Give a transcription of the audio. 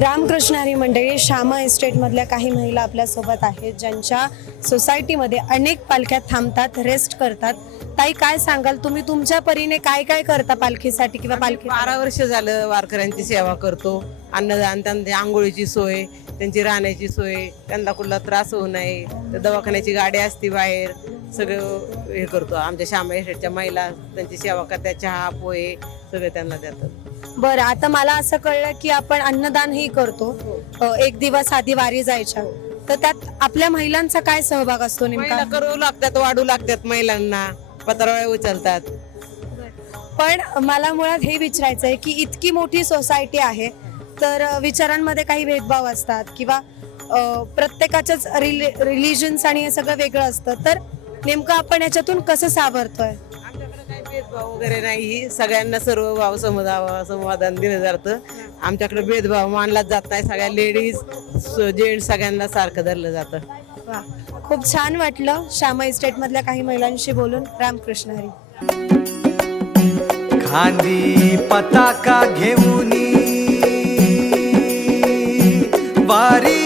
रामकृष्ण हरी मंडळी श्यामा इस्टेटमधल्या काही महिला आपल्यासोबत आहेत ज्यांच्या सोसायटीमध्ये अनेक पालख्या थांबतात रेस्ट करतात. ताई काय सांगाल? तुम्ही तुमच्या परीने काय काय करता पालखीसाठी किंवा पालखी बारा वर्ष झालं वारकऱ्यांची सेवा करतो. अन्नदान त्यांची आंघोळीची सोय त्यांची राहण्याची सोय त्यांना कुठला त्रास होऊ नये तर दवाखान्याची गाडी असते बाहेर. सगळं हे करतो. आमच्या श्यामा एस्टेटच्या महिला त्यांची सेवा करतात चहा पोहे सगळे त्यांना देतात. बरं आता मला असं कळलं की आपण अन्नदानही करतो. अ, एक दिवस आधी वारी जायच्या. तर त्यात आपल्या महिलांचा काय सहभाग असतो नेमका? महिला करू लागतात वाढू लागतात महिलांना. पत्रावळ्या उचलतात. पण मला मुळात हे विचारायचं आहे की इतकी मोठी सोसायटी आहे तर विचारांमध्ये काही भेदभाव असतात किंवा अ, प्रत्येकाच्याच रिलिजन्स आणि हे सगळं वेगळं असतं. तर नेमकं आपण याच्यातून कसं सावरतोय? काही भेदभाव वगैरे नाही. सगळ्यांना सर्व भाव समजावा समाधान दिलं जातं. आमच्याकडे भेदभाव मानलाच जात नाही. सगळ्या लेडीज जेंट्स सगळ्यांना सारखं धरलं जातं. खूप छान वाटलं श्यामा इस्टेट मधल्या काही महिलांशी बोलून. रामकृष्ण हरी. खांदी पताका घेऊन वारी